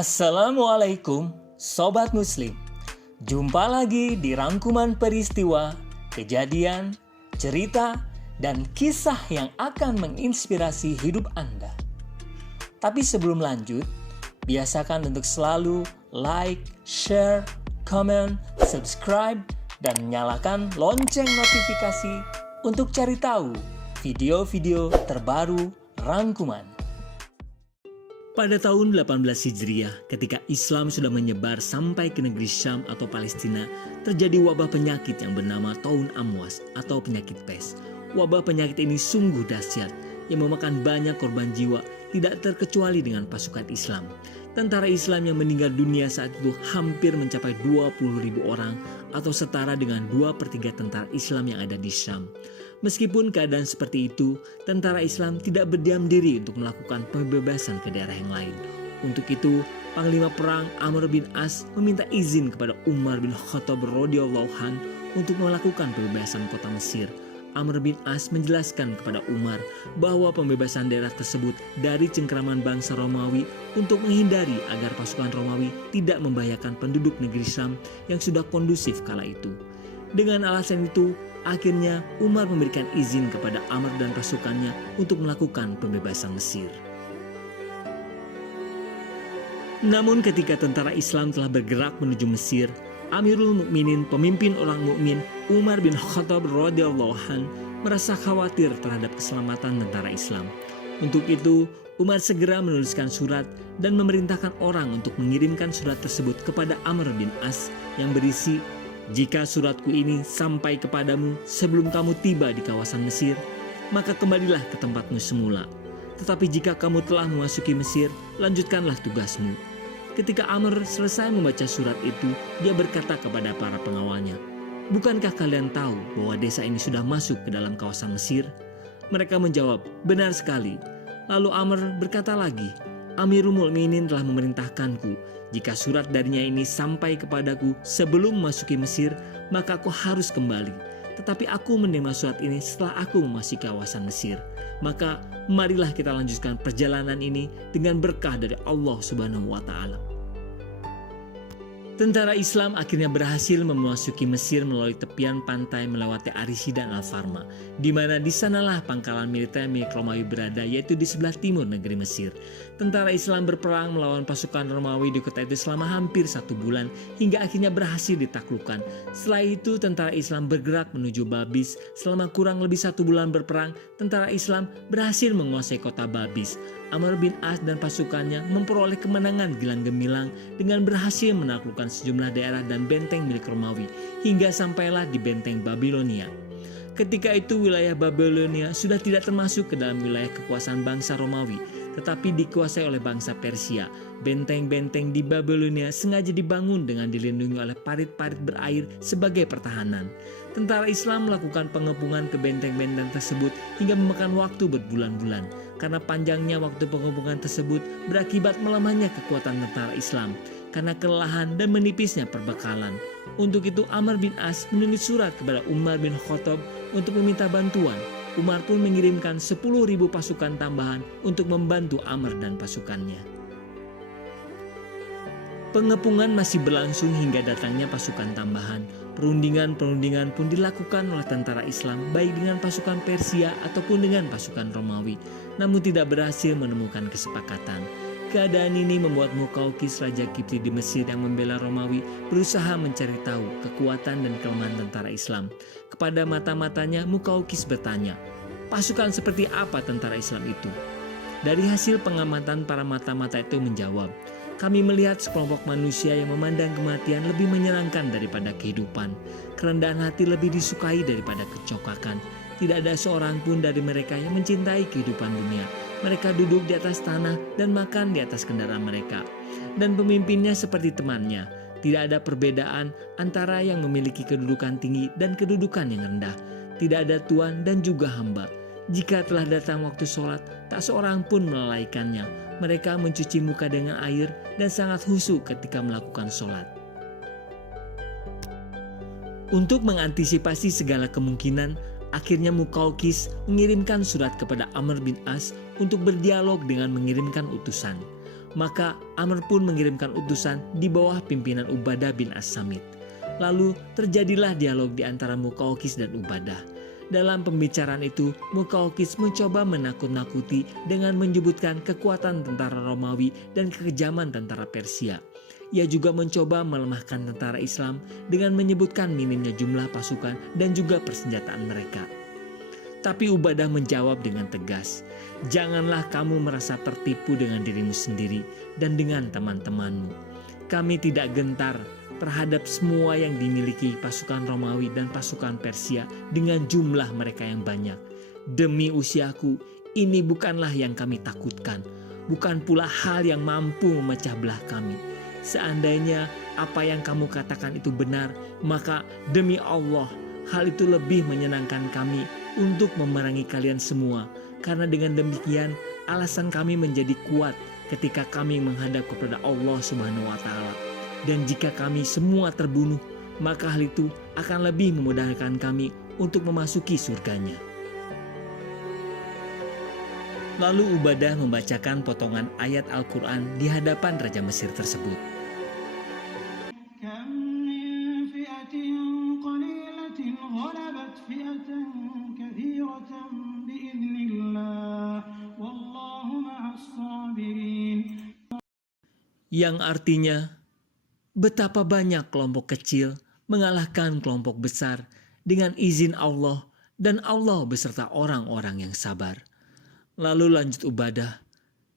Assalamualaikum Sobat Muslim. Jumpa lagi di rangkuman peristiwa, kejadian, cerita, dan kisah yang akan menginspirasi hidup Anda. Tapi sebelum lanjut, biasakan untuk selalu like, share, comment, subscribe, dan nyalakan lonceng notifikasi untuk cari tahu video-video terbaru rangkuman. Pada tahun 18 Hijriah, ketika Islam sudah menyebar sampai ke negeri Syam atau Palestina, terjadi wabah penyakit yang bernama Taun Amwas atau penyakit pes. Wabah penyakit ini sungguh dahsyat yang memakan banyak korban jiwa, tidak terkecuali dengan pasukan Islam. Tentara Islam yang meninggal dunia saat itu hampir mencapai 20.000 orang atau setara dengan 2/3 tentara Islam yang ada di Syam. Meskipun keadaan seperti itu, tentara Islam tidak berdiam diri untuk melakukan pembebasan ke daerah yang lain. Untuk itu, Panglima Perang Amr bin As meminta izin kepada Umar bin Khattab radhiyallahu anhu untuk melakukan pembebasan kota Mesir. Amr bin As menjelaskan kepada Umar bahwa pembebasan daerah tersebut dari cengkraman bangsa Romawi untuk menghindari agar pasukan Romawi tidak membahayakan penduduk negeri Syam yang sudah kondusif kala itu. Dengan alasan itu, akhirnya Umar memberikan izin kepada Amr dan pasukannya untuk melakukan pembebasan Mesir. Namun ketika tentara Islam telah bergerak menuju Mesir, Amirul Mukminin, pemimpin orang mukmin Umar bin Khattab radhiyallahu anhu merasa khawatir terhadap keselamatan tentara Islam. Untuk itu, Umar segera menuliskan surat dan memerintahkan orang untuk mengirimkan surat tersebut kepada Amr bin As yang berisi, "Jika suratku ini sampai kepadamu sebelum kamu tiba di kawasan Mesir, maka kembalilah ke tempatmu semula. Tetapi jika kamu telah memasuki Mesir, lanjutkanlah tugasmu." Ketika Amr selesai membaca surat itu, dia berkata kepada para pengawalnya, "Bukankah kalian tahu bahwa desa ini sudah masuk ke dalam kawasan Mesir?" Mereka menjawab, "Benar sekali." Lalu Amr berkata lagi, "Amirul Mukminin telah memerintahkanku, jika surat darinya ini sampai kepadaku sebelum memasuki Mesir, maka aku harus kembali. Tetapi aku menerima surat ini setelah aku memasuki kawasan Mesir. Maka marilah kita lanjutkan perjalanan ini dengan berkah dari Allah Subhanahu wa Ta'ala." Tentara Islam akhirnya berhasil memasuki Mesir melalui tepian pantai melewati Arisi dan Al-Farma, di mana di sanalah pangkalan militer milik Romawi berada, yaitu di sebelah timur negeri Mesir. Tentara Islam berperang melawan pasukan Romawi di kota itu selama hampir 1 bulan hingga akhirnya berhasil ditaklukkan. Setelah itu tentara Islam bergerak menuju Babis. Selama kurang lebih 1 bulan berperang, tentara Islam berhasil menguasai kota Babis. Amr bin As dan pasukannya memperoleh kemenangan gilang gemilang dengan berhasil menaklukkan sejumlah daerah dan benteng milik Romawi hingga sampailah di benteng Babilonia. Ketika itu wilayah Babilonia sudah tidak termasuk ke dalam wilayah kekuasaan bangsa Romawi, tetapi dikuasai oleh bangsa Persia. Benteng-benteng di Babilonia sengaja dibangun dengan dilindungi oleh parit-parit berair sebagai pertahanan. Tentara Islam melakukan pengepungan ke benteng-benteng tersebut hingga memakan waktu berbulan-bulan. Karena panjangnya waktu pengepungan tersebut berakibat melemahnya kekuatan tentara Islam karena kelelahan dan menipisnya perbekalan. Untuk itu Amr bin As menulis surat kepada Umar bin Khattab untuk meminta bantuan. Umar pun mengirimkan 10.000 pasukan tambahan untuk membantu Amr dan pasukannya. Pengepungan masih berlangsung hingga datangnya pasukan tambahan. Perundingan-perundingan pun dilakukan oleh tentara Islam baik dengan pasukan Persia ataupun dengan pasukan Romawi, namun tidak berhasil menemukan kesepakatan. Keadaan ini membuat Muqawqis, Raja Kipti di Mesir yang membela Romawi, berusaha mencari tahu kekuatan dan kelemahan tentara Islam. Kepada mata-matanya Muqawqis bertanya, "Pasukan seperti apa tentara Islam itu?" Dari hasil pengamatan para mata-mata itu menjawab, "Kami melihat sekelompok manusia yang memandang kematian lebih menyenangkan daripada kehidupan. Kerendahan hati lebih disukai daripada kecokakan. Tidak ada seorang pun dari mereka yang mencintai kehidupan dunia. Mereka duduk di atas tanah dan makan di atas kendaraan mereka. Dan pemimpinnya seperti temannya. Tidak ada perbedaan antara yang memiliki kedudukan tinggi dan kedudukan yang rendah. Tidak ada tuan dan juga hamba. Jika telah datang waktu sholat, tak seorang pun melalaikannya. Mereka mencuci muka dengan air dan sangat khusyuk ketika melakukan sholat." Untuk mengantisipasi segala kemungkinan, akhirnya Muqawqis mengirimkan surat kepada Amr bin As untuk berdialog dengan mengirimkan utusan. Maka Amr pun mengirimkan utusan di bawah pimpinan Ubadah bin As-Samit. Lalu terjadilah dialog di antara Muqawqis dan Ubadah. Dalam pembicaraan itu, Muqawqis mencoba menakut-nakuti dengan menyebutkan kekuatan tentara Romawi dan kekejaman tentara Persia. Ia juga mencoba melemahkan tentara Islam dengan menyebutkan minimnya jumlah pasukan dan juga persenjataan mereka. Tapi Ubadah menjawab dengan tegas, "Janganlah kamu merasa tertipu dengan dirimu sendiri dan dengan teman-temanmu. Kami tidak gentar terhadap semua yang dimiliki pasukan Romawi dan pasukan Persia dengan jumlah mereka yang banyak. Demi usiaku, ini bukanlah yang kami takutkan, bukan pula hal yang mampu memecah belah kami. Seandainya apa yang kamu katakan itu benar, maka demi Allah, hal itu lebih menyenangkan kami untuk memerangi kalian semua, karena dengan demikian alasan kami menjadi kuat ketika kami menghadap kepada Allah Subhanahu wa Ta'ala. Dan jika kami semua terbunuh, maka hal itu akan lebih memudahkan kami untuk memasuki surganya." Lalu Ubadah membacakan potongan ayat Al-Quran di hadapan Raja Mesir tersebut. Yang artinya, betapa banyak kelompok kecil mengalahkan kelompok besar dengan izin Allah, dan Allah beserta orang-orang yang sabar. Lalu lanjut Ubadah,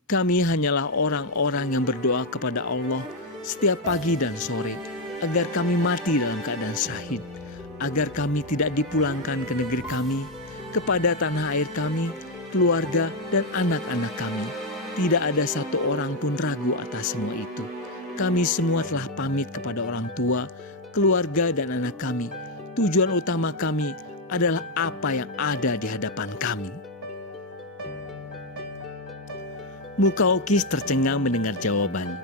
"Kami hanyalah orang-orang yang berdoa kepada Allah setiap pagi dan sore agar kami mati dalam keadaan syahid, agar kami tidak dipulangkan ke negeri kami, kepada tanah air kami, keluarga dan anak-anak kami. Tidak ada satu orang pun ragu atas semua itu. Kami semua telah pamit kepada orang tua, keluarga dan anak kami. Tujuan utama kami adalah apa yang ada di hadapan kami." Muqawqis tercengang mendengar jawaban.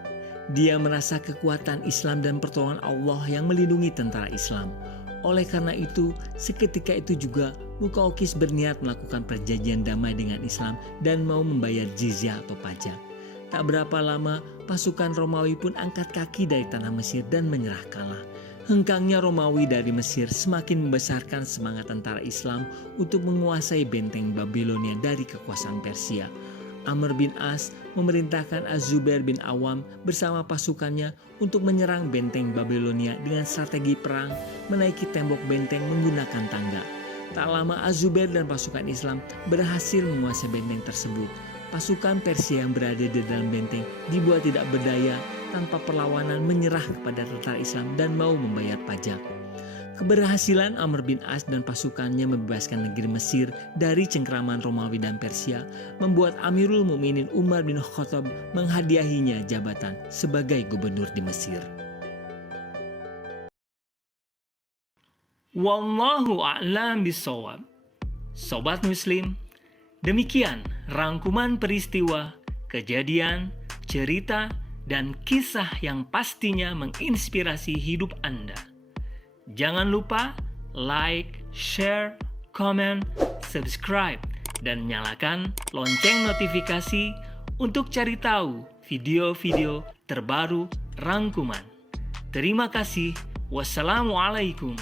Dia merasa kekuatan Islam dan pertolongan Allah yang melindungi tentara Islam. Oleh karena itu, seketika itu juga Muqawqis berniat melakukan perjanjian damai dengan Islam dan mau membayar jizyah atau pajak. Tak berapa lama, pasukan Romawi pun angkat kaki dari tanah Mesir dan menyerah kalah. Hengkangnya Romawi dari Mesir semakin membesarkan semangat tentara Islam untuk menguasai benteng Babilonia dari kekuasaan Persia. Amr bin As memerintahkan Az-Zubair bin Awam bersama pasukannya untuk menyerang benteng Babilonia dengan strategi perang menaiki tembok benteng menggunakan tangga. Tak lama Az-Zubair dan pasukan Islam berhasil menguasai benteng tersebut. Pasukan Persia yang berada di dalam benteng dibuat tidak berdaya tanpa perlawanan menyerah kepada tentara Islam dan mau membayar pajak. Keberhasilan Amr bin As dan pasukannya membebaskan negeri Mesir dari cengkraman Romawi dan Persia membuat Amirul Mukminin Umar bin Khattab menghadiahinya jabatan sebagai gubernur di Mesir. Wallahu a'lam bishawab. Sobat Muslim, demikian rangkuman peristiwa, kejadian, cerita, dan kisah yang pastinya menginspirasi hidup Anda. Jangan lupa like, share, comment, subscribe, dan nyalakan lonceng notifikasi untuk cari tahu video-video terbaru rangkuman. Terima kasih. Wassalamualaikum.